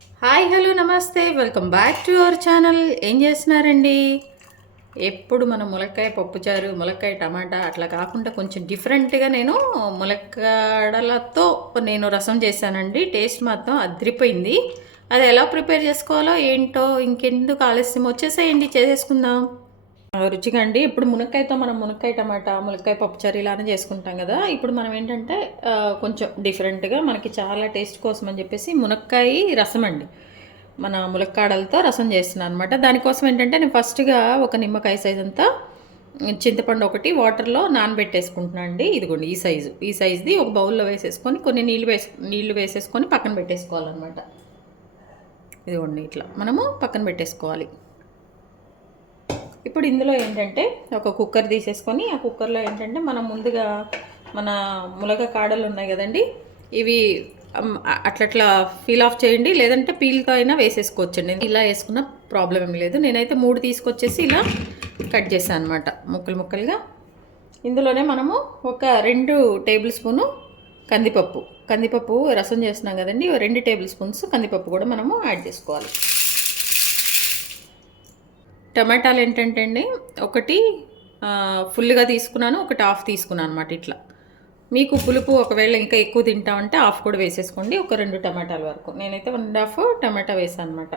Hi hello నమస్తే welcome back to our channel. ఏం చేస్తున్నారండి? ఎప్పుడు మన ములక్కాయ పప్పుచారు, ములక్కాయ టమాటా అట్లా కాకుండా కొంచెం డిఫరెంట్గా నేను ములక్కాడలతో నేను రసం చేశానండి. టేస్ట్ మాత్రం అదిరిపోయింది. అది ఎలా ప్రిపేర్ చేసుకోవాలో ఏంటో ఇంకెందుకు ఆలస్యం, వచ్చేసేయండి చేసేసుకుందాం. రుచిగా అండి. ఇప్పుడు మునక్కాయతో మనం మునక్కాయ టమాటా, ములక్కాయ పప్పుచారు ఇలానే చేసుకుంటాం కదా. ఇప్పుడు మనం ఏంటంటే కొంచెం డిఫరెంట్గా మనకి చాలా టేస్ట్ కోసం అని చెప్పేసి మునక్కాయ రసం అండి, మన ములక్కాడలతో రసం చేస్తున్నాను అనమాట. దానికోసం ఏంటంటే నేను ఫస్ట్గా ఒక నిమ్మకాయ సైజ్ అంతా చింతపండు ఒకటి వాటర్లో నానబెట్టేసుకుంటున్నాను అండి. ఇదిగోండి ఈ సైజుది ఒక బౌల్లో వేసేసుకొని కొన్ని నీళ్ళు వేసేసుకొని పక్కన పెట్టేసుకోవాలన్నమాట. ఇదిగోండి ఇట్లా మనము పక్కన పెట్టేసుకోవాలి. ఇప్పుడు ఇందులో ఏంటంటే ఒక కుక్కర్ తీసేసుకొని ఆ కుక్కర్లో ఏంటంటే మనం ముందుగా మన ములగ కాడలు ఉన్నాయి కదండి, ఇవి అట్లట్లా పీల్ ఆఫ్ చేయండి, లేదంటే పీల్తో అయినా వేసేసుకోవచ్చండి. ఇలా వేసుకున్న ప్రాబ్లం ఏం లేదు. నేనైతే 3 తీసుకొచ్చేసి ఇలా కట్ చేశాను అనమాట ముక్కలుగా. ఇందులోనే మనము ఒక 2 టేబుల్ స్పూను కందిపప్పు రసం చేస్తున్నాం కదండి, 2 టేబుల్ స్పూన్స్ కందిపప్పు కూడా మనము యాడ్ చేసుకోవాలి. టమాటాలు ఏంటంటే అండి, ఒకటి ఫుల్గా తీసుకున్నాను, ఒకటి హాఫ్ తీసుకున్నాను అనమాట. ఇట్లా మీకు పులుపు ఒకవేళ ఇంకా ఎక్కువ తింటామంటే హాఫ్ కూడా వేసేసుకోండి, ఒక 2 టమాటాల వరకు. నేనైతే 1.5 టమాటా వేసాను అనమాట.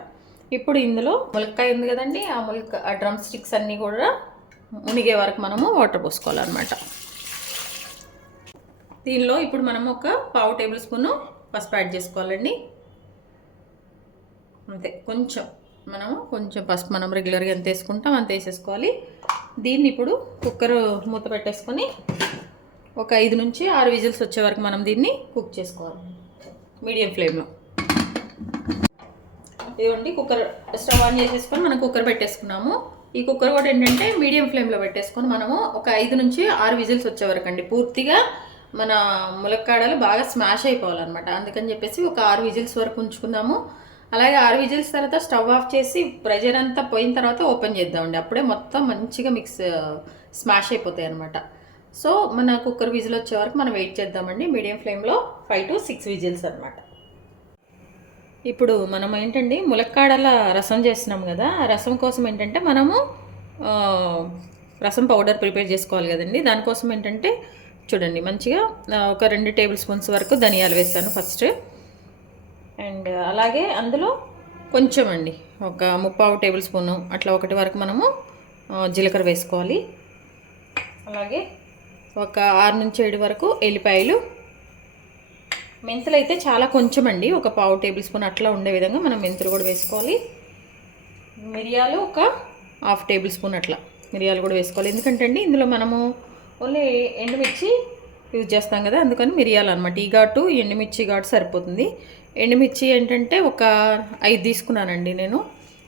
ఇప్పుడు ఇందులో ములక్కాయ ఉంది కదండి, ఆ డ్రమ్ స్టిక్స్ అన్నీ కూడా మునిగే వరకు మనము వాటర్ పోసుకోవాలన్నమాట. దీనిలో ఇప్పుడు మనము ఒక 1/2 టేబుల్ స్పూను పసుపు యాడ్ చేసుకోవాలండి. అంతే, కొంచెం పసుపు మనం రెగ్యులర్గా ఎంత వేసుకుంటాం అంత వేసేసుకోవాలి. దీన్ని ఇప్పుడు కుక్కర్ మూత పెట్టేసుకొని ఒక 5 నుంచి 6 విజిల్స్ వచ్చే వరకు మనం దీన్ని కుక్ చేసుకోవాలి మీడియం ఫ్లేమ్లో. ఇదిగోండి కుక్కర్ స్టవ్ ఆన్ చేసేసుకొని మనం కుక్కర్ పెట్టేసుకున్నాము. ఈ కుక్కర్ కూడా ఏంటంటే మీడియం ఫ్లేమ్లో పెట్టేసుకొని మనము ఒక 5 నుంచి 6 విజిల్స్ వచ్చే వరకు అండి, పూర్తిగా మన ములక్కాడలు బాగా స్మాష్ అయిపోవాలన్నమాట. అందుకని చెప్పేసి ఒక 6 విజిల్స్ వరకు ఉంచుకుందాము. అలాగే 6 విజిల్స్ తర్వాత స్టవ్ ఆఫ్ చేసి ప్రెషర్ అంతా పోయిన తర్వాత ఓపెన్ చేద్దామండి. అప్పుడే మొత్తం మంచిగా స్మాష్ అయిపోతాయి అనమాట. సో మన కుక్కర్ విజిల్ వచ్చే వరకు మనం వెయిట్ చేద్దామండి మీడియం ఫ్లేమ్లో 5 to 6 విజిల్స్ అనమాట. ఇప్పుడు మనం ఏంటండి ములక్కాడల రసం చేస్తున్నాం కదా, ఆ రసం కోసం ఏంటంటే మనము రసం పౌడర్ ప్రిపేర్ చేసుకోవాలి కదండి. దానికోసం ఏంటంటే చూడండి మంచిగా ఒక 2 టేబుల్ స్పూన్స్ వరకు ధనియాలు వేస్తాను ఫస్ట్. అండ్ అలాగే అందులో కొంచెం అండి ఒక 3/4 టేబుల్ స్పూను అట్లా ఒకటి వరకు మనము జీలకర్ర వేసుకోవాలి. అలాగే ఒక 6 నుంచి 7 వరకు ఎల్లిపాయలు. మెంతులు అయితే చాలా కొంచెం అండి, ఒక 1/2 టేబుల్ స్పూన్ అట్లా ఉండే విధంగా మనం మెంతులు కూడా వేసుకోవాలి. మిరియాలు ఒక 1/2 టేబుల్ స్పూన్ అట్లా మిరియాలు కూడా వేసుకోవాలి. ఎందుకంటే అండి ఇందులో మనము ఓన్లీ ఎండుమిర్చి యూజ్ చేస్తాం కదా, అందుకని మిరియాలు అనమాట. ఈ ఘాటు ఎండుమిర్చి ఘాటు సరిపోతుంది. ఎండుమిర్చి ఏంటంటే ఒక 5 తీసుకున్నానండి నేను.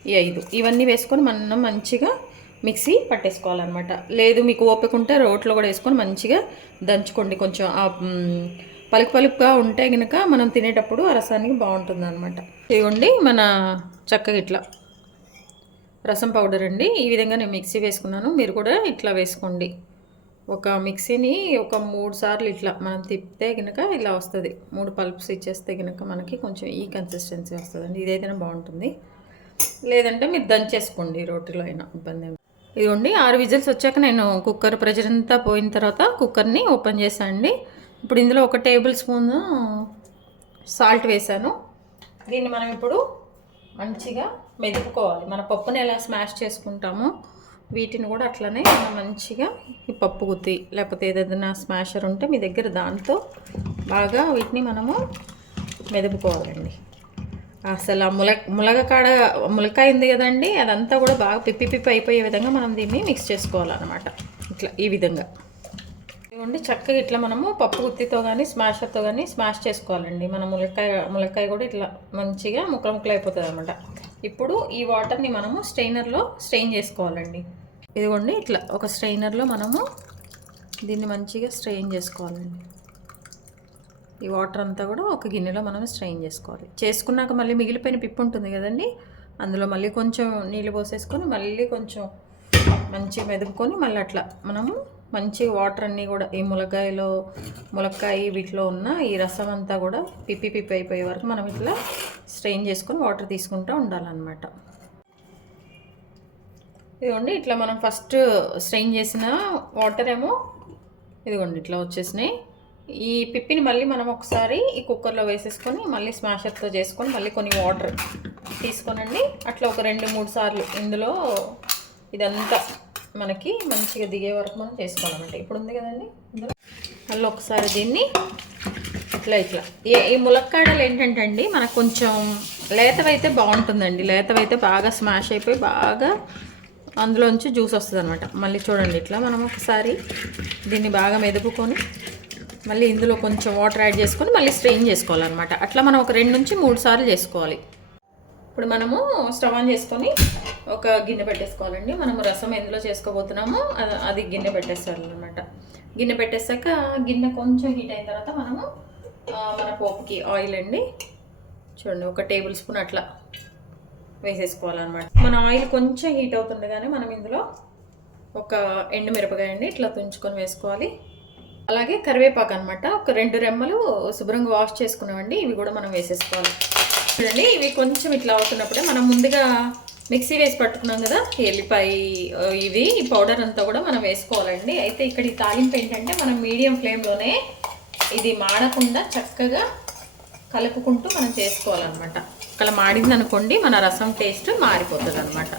ఈ 5 ఇవన్నీ వేసుకొని మనం మంచిగా మిక్సీ పట్టేసుకోవాలన్నమాట. లేదు మీకు ఓపిక ఉంటే రోట్లో కూడా వేసుకొని మంచిగా దంచుకోండి. కొంచెం పలుకుగా ఉంటే కనుక మనం తినేటప్పుడు ఆ రసానికి బాగుంటుంది అనమాట. ఇదిగోండి మన చక్కగా ఇట్లా రసం పౌడర్ అండి, ఈ విధంగా నేను మిక్సీ వేసుకున్నాను. మీరు కూడా ఇట్లా వేసుకోండి. ఒక మిక్సీని ఒక 3 సార్లు ఇట్లా మనం తిప్పితే కనుక ఇలా వస్తుంది. 3 పల్ప్స్ ఇచ్చేస్తే కనుక మనకి కొంచెం ఈ కన్సిస్టెన్సీ వస్తుందండి. ఇదైతేనే బాగుంటుంది. లేదంటే మీరు దంచేసుకోండి రోటిలో అయినా, ఇబ్బంది. ఇదిగోండి 6 విజిల్స్ వచ్చాక నేను కుక్కర్ ప్రెషర్ అంతా పోయిన తర్వాత కుక్కర్ని ఓపెన్ చేశానండి. ఇప్పుడు ఇందులో 1 టేబుల్ స్పూన్ సాల్ట్ వేసాను. దీన్ని మనం ఇప్పుడు మంచిగా మెదుపుకోవాలి. మన పప్పుని ఎలా స్మాష్ చేసుకుంటామో వీటిని కూడా అట్లనే మనం మంచిగా ఈ పప్పు గుత్తి లేకపోతే ఏదైనా స్మాషర్ ఉంటే మీ దగ్గర దాంతో బాగా వీటిని మనము మెదుపుకోవాలండి. అసలు ఆ ములక్కాయ ఉంది కదండి, అదంతా కూడా బాగా పిప్పి అయిపోయే విధంగా మనం దీన్ని మిక్స్ చేసుకోవాలన్నమాట. ఇట్లా ఈ విధంగా ఇవ్వండి చక్కగా ఇట్లా మనము పప్పు గుత్తితో కానీ స్మాషర్తో కానీ స్మాష్ చేసుకోవాలండి. మన ములక్కాయ కూడా ఇట్లా మంచిగా ముక్కలు అయిపోతుంది అనమాట. ఇప్పుడు ఈ వాటర్ని మనము స్ట్రైనర్లో స్ట్రెయిన్ చేసుకోవాలండి. ఇదిగోండి ఇట్లా ఒక స్ట్రైనర్లో మనము దీన్ని మంచిగా స్ట్రెయిన్ చేసుకోవాలండి. ఈ వాటర్ అంతా కూడా ఒక గిన్నెలో మనం స్ట్రెయిన్ చేసుకోవాలి. చేసుకున్నాక మళ్ళీ మిగిలిపోయిన పిప్పు ఉంటుంది కదండి, అందులో మళ్ళీ కొంచెం నీళ్ళు పోసేసుకొని మళ్ళీ కొంచెం మంచిగా మెదుపుకొని మళ్ళీ అట్లా మనము మంచి వాటర్ అన్నీ కూడా ఈ ములక్కాయ వీటిలో ఉన్న ఈ రసం అంతా కూడా పిప్పి పిప్పి అయిపోయే వరకు మనం ఇట్లా స్ట్రెయిన్ చేసుకొని వాటర్ తీసుకుంటూ ఉండాలన్నమాట. ఇదిగోండి ఇట్లా మనం ఫస్ట్ స్ట్రెయిన్ చేసిన వాటర్ ఏమో ఇదిగోండి ఇట్లా వచ్చేసినాయి. ఈ పిప్పిని మళ్ళీ మనం ఒకసారి ఈ కుక్కర్లో వేసేసుకొని మళ్ళీ స్మాషర్తో చేసుకొని మళ్ళీ కొన్ని వాటర్ తీసుకోనండి అట్లా ఒక 2-3 సార్లు ఇందులో ఇదంతా మనకి మంచిగా దిగే వరకు మనం చేసుకోవాలన్నమాట. ఇప్పుడు ఉంది కదండి ఇందులో మళ్ళీ ఒకసారి దీన్ని ఇట్లా ఈ ములక్కాడలు ఏంటంటే అండి మనకు కొంచెం లేతవైతే బాగుంటుందండి. లేతవైతే బాగా స్మాష్ అయిపోయి బాగా అందులోంచి జ్యూస్ వస్తుంది అనమాట. మళ్ళీ చూడండి ఇట్లా మనం ఒకసారి దీన్ని బాగా మెదుపుకొని మళ్ళీ ఇందులో కొంచెం వాటర్ యాడ్ చేసుకొని మళ్ళీ స్ట్రెయిన్ చేసుకోవాలన్నమాట. అట్లా మనం ఒక 2-3 సార్లు చేసుకోవాలి. ఇప్పుడు మనము స్టవ్ ఆన్ చేసుకొని ఒక గిన్నె పెట్టేసుకోవాలండి. మనము రసం ఎందులో చేసుకోబోతున్నామో అది గిన్నె పెట్టేసుకోవాలన్నమాట. గిన్నె పెట్టేసాక గిన్నె కొంచెం హీట్ అయిన తర్వాత మనము మన పోపుకి ఆయిల్ అండి చూడండి 1 టేబుల్ స్పూన్ అట్లా వేసేసుకోవాలన్నమాట. మన ఆయిల్ కొంచెం హీట్ అవుతుండగానే మనం ఇందులో ఒక ఎండుమిరపకాయ అండి ఇట్లా తుంచుకొని వేసుకోవాలి. అలాగే కరివేపాకు అనమాట ఒక 2 రెమ్మలు శుభ్రంగా వాష్ చేసుకున్నామండి. ఇవి కూడా మనం వేసేసుకోవాలి. చూడండి ఇవి కొంచెం ఇట్లా అవుతున్నప్పుడే మనం ముందుగా మిక్సీ వేసి పట్టుకున్నాం కదా ఎల్లిపాయ ఇవి ఈ పౌడర్ అంతా కూడా మనం వేసుకోవాలండి. అయితే ఇక్కడ ఈ తాలింపు ఏంటంటే మనం మీడియం ఫ్లేమ్లోనే ఇది మాడకుండా చక్కగా కలుపుకుంటూ మనం చేసుకోవాలన్నమాట. అక్కడ మాడింది అనుకోండి మన రసం టేస్ట్ మారిపోతుంది అనమాట.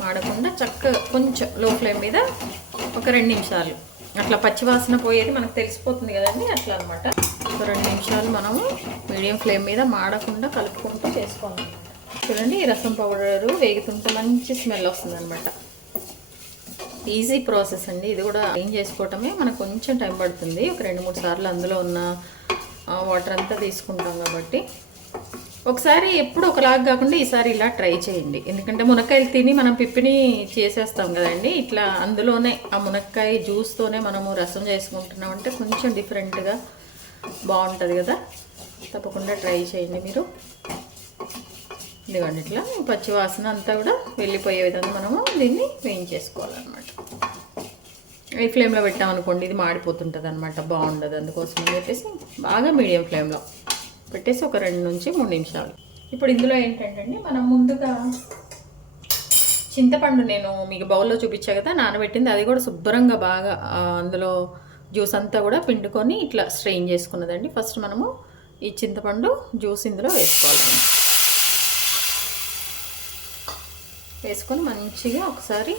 మాడకుండా చక్కగా కొంచెం లో ఫ్లేమ్ మీద ఒక 2 నిమిషాలు అట్లా పచ్చివాసన పోయేది మనకు తెలిసిపోతుంది కదండి అట్లా అనమాట. ఒక 2 నిమిషాలు మనము మీడియం ఫ్లేమ్ మీద మాడకుండా కలుపుకుంటూ చేసుకోవాలన్నమాట. చూడండి ఈ రసం పౌడరు వేగుతుంటే మంచి స్మెల్ వస్తుంది అనమాట. ఈజీ ప్రాసెస్ అండి ఇది కూడా. ఏం చేసుకోవటమే మనకు కొంచెం టైం పడుతుంది. ఒక 2-3 సార్లు అందులో ఉన్న వాటర్ అంతా తీసుకుంటాం కాబట్టి ఒకసారి ఎప్పుడు ఒకలాగా కాకుండా ఈసారి ఇలా ట్రై చేయండి. ఎందుకంటే మునక్కాయలు తిని మనం పిప్పిని చేసేస్తాం కదండి. ఇట్లా అందులోనే ఆ మునక్కాయ జ్యూస్తోనే మనము రసం చేసుకుంటున్నామంటే కొంచెం డిఫరెంట్గా బాగుంటుంది కదా. తప్పకుండా ట్రై చేయండి మీరు. ఇదిగోండి ఇట్లా పచ్చి వాసన అంతా కూడా వెళ్ళిపోయే విధంగా మనము దీన్ని వేయించేసుకోవాలన్నమాట. ఈ ఫ్లేమ్లో పెట్టామనుకోండి ఇది మాడిపోతుంటుంది అనమాట, బాగుండదు. అందుకోసం అని చెప్పేసి బాగా మీడియం ఫ్లేమ్లో పెట్టేసి ఒక 2-3 నిమిషాలు. ఇప్పుడు ఇందులో ఏంటంటే మనం ముందుగా చింతపండు నేను మీకు బౌల్లో చూపించా కదా నానబెట్టింది, అది కూడా శుభ్రంగా బాగా అందులో జ్యూస్ అంతా కూడా పిండుకొని ఇట్లా స్ట్రెయిన్ చేసుకున్నదండి. ఫస్ట్ మనము ఈ చింతపండు జ్యూస్ ఇందులో వేసుకోవాలండి. వేసుకొని మంచిగా ఒకసారి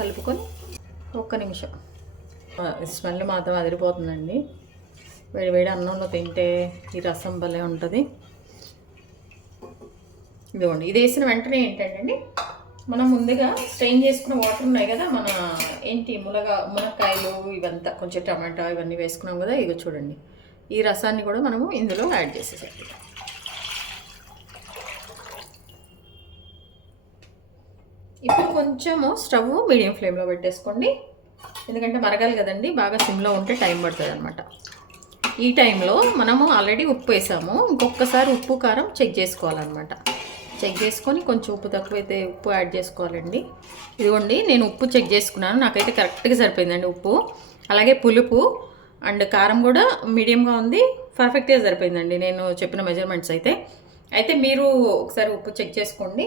కలుపుకొని 1 నిమిషం. స్మెల్ మాత్రం అదిరిపోతుందండి. వేడి అన్నంలో తింటే ఈ రసం భలే ఉంటుంది. ఇదిగోండి ఇది వేసిన వెంటనే ఏంటంటే మనం ముందుగా స్ట్రెయిన్ చేసుకున్న వాటర్ ఉన్నాయి కదా మన మునక్కాయలు ఇవంతా కొంచెం టమాటా ఇవన్నీ వేసుకున్నాం కదా. ఇగో చూడండి ఈ రసాన్ని కూడా మనము ఇందులో యాడ్ చేసేసాం. ఇప్పుడు కొంచెము స్టవ్ మీడియం ఫ్లేమ్లో పెట్టేసుకోండి. ఎందుకంటే మరగాలి కదండి, బాగా సిమ్లో ఉంటే టైం పడుతుంది అనమాట. ఈ టైంలో మనము ఆల్రెడీ ఉప్పు వేసాము, ఇంకొకసారి ఉప్పు కారం చెక్ చేసుకోవాలన్నమాట. చెక్ చేసుకొని కొంచెం ఉప్పు తక్కువైతే ఉప్పు యాడ్ చేసుకోవాలండి. ఇదిగోండి నేను ఉప్పు చెక్ చేసుకున్నాను, నాకైతే కరెక్ట్గా సరిపోయిందండి ఉప్పు. అలాగే పులుపు అండ్ కారం కూడా మీడియంగా ఉంది, పర్ఫెక్ట్గా సరిపోయిందండి నేను చెప్పిన మెజర్మెంట్స్ అయితే మీరు ఒకసారి ఉప్పు చెక్ చేసుకోండి.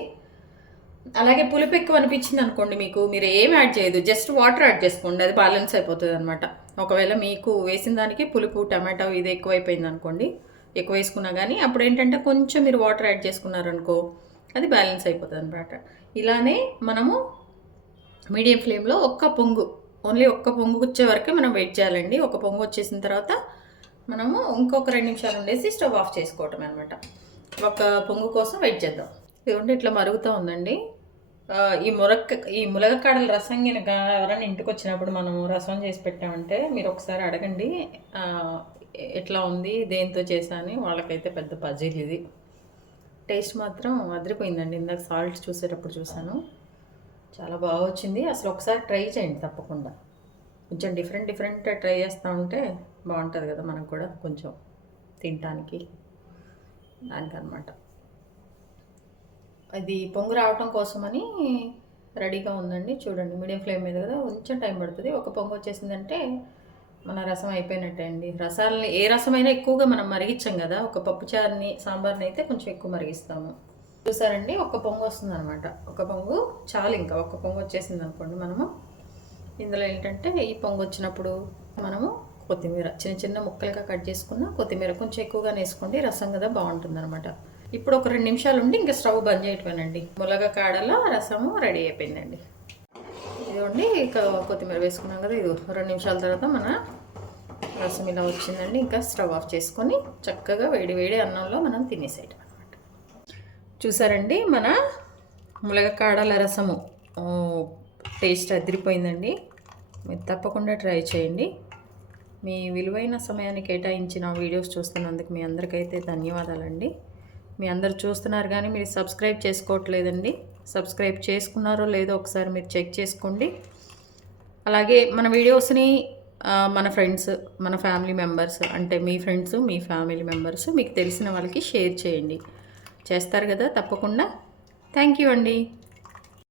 అలాగే పులుపు ఎక్కువ అనిపించింది అనుకోండి మీకు, మీరు ఏం యాడ్ చేయదు, జస్ట్ వాటర్ యాడ్ చేసుకోండి, అది బ్యాలెన్స్ అయిపోతుంది అనమాట. ఒకవేళ మీకు వేసిన దానికి పులుపు టమాటో ఇది ఎక్కువైపోయింది అనుకోండి, ఎక్కువ వేసుకున్నా కానీ అప్పుడు ఏంటంటే కొంచెం మీరు వాటర్ యాడ్ చేసుకున్నారనుకో అది బ్యాలెన్స్ అయిపోతుంది అనమాట. ఇలానే మనము మీడియం ఫ్లేమ్లో ఓన్లీ ఒక్క పొంగు వచ్చే వరకే మనం వెయిట్ చేయాలండి. ఒక పొంగు వచ్చేసిన తర్వాత మనము ఇంకొక 2 నిమిషాలు ఉండేసి స్టవ్ ఆఫ్ చేసుకోవటం అనమాట. ఒక పొంగు కోసం వెయిట్ చేద్దాం. ఇదిగోండి ఇట్లా మరుగుతూ ఉందండి. ఈ ములగకాడల రసం కనుక ఎవరైనా ఇంటికి వచ్చినప్పుడు మనం రసం చేసి పెట్టామంటే మీరు ఒకసారి అడగండి ఎట్లా ఉంది, దేంతో చేశాను. వాళ్ళకైతే పెద్ద పజిల్ ఇది. టేస్ట్ మాత్రం అదిరిపోయిందండి. ఇందాక సాల్ట్ చూసేటప్పుడు చూసాను, చాలా బాగా వచ్చింది. అసలు ఒకసారి ట్రై చేయండి తప్పకుండా. కొంచెం డిఫరెంట్ ట్రై చేస్తూ ఉంటే బాగుంటుంది కదా, మనకు కూడా కొంచెం తినటానికి దానికనమాట. అది పొంగు రావటం కోసమని రెడీగా ఉందండి. చూడండి మీడియం ఫ్లేమ్ మీద కదా, కొంచెం టైం పడుతుంది. ఒక పొంగు వచ్చేసిందంటే మన రసం అయిపోయినట్టే అండి. రసాలని ఏ రసమైనా ఎక్కువగా మనం మరిగించాం కదా, ఒక పప్పుచారుని సాంబార్ని అయితే కొంచెం ఎక్కువ మరిగిస్తాము. చూసారండి, ఒక పొంగు వస్తుంది అనమాట. ఒక పొంగు చాలు, ఇంకా ఒక పొంగు వచ్చేసింది అనుకోండి. మనము ఇందులో ఏంటంటే ఈ పొంగు వచ్చినప్పుడు మనము కొత్తిమీర చిన్న చిన్న ముక్కలుగా కట్ చేసుకున్న కొత్తిమీర కొంచెం ఎక్కువగా వేసుకోండి, రసం కదా బాగుంటుంది అనమాట. ఇప్పుడు ఒక 2 నిమిషాలు ఉండి ఇంకా స్టవ్ బంద్ చేయటమేనండి. ములగ కాడల రసము రెడీ అయిపోయిందండి. ఇదిగోండి, ఇక కొత్తిమీర వేసుకున్నాం కదా, ఇది 2 నిమిషాల తర్వాత మన రసం ఇలా వచ్చిందండి. ఇంకా స్టవ్ ఆఫ్ చేసుకొని చక్కగా వేడి వేడి అన్నంలో మనం తినేసేయటం అనమాట. చూసారండి, మన ములగ కాడల రసము టేస్ట్ అదిరిపోయిందండి. మీరు తప్పకుండా ట్రై చేయండి. మీ విలువైన సమయాన్ని కేటాయించి నా వీడియోస్ చూస్తున్నందుకు మీ అందరికైతే ధన్యవాదాలండి. మీ అందరు చూస్తున్నారు కానీ మీరు సబ్స్క్రైబ్ చేసుకోవట్లేదండి. సబ్స్క్రైబ్ చేసుకున్నారో లేదో ఒకసారి మీరు చెక్ చేసుకోండి. అలాగే మన వీడియోస్ని మన ఫ్రెండ్స్, మన ఫ్యామిలీ మెంబర్స్, అంటే మీ ఫ్రెండ్స్, మీ ఫ్యామిలీ మెంబర్స్, మీకు తెలిసిన వాళ్ళకి షేర్ చేయండి. చేస్తారు కదా తప్పకుండా. థ్యాంక్ యూ అండి.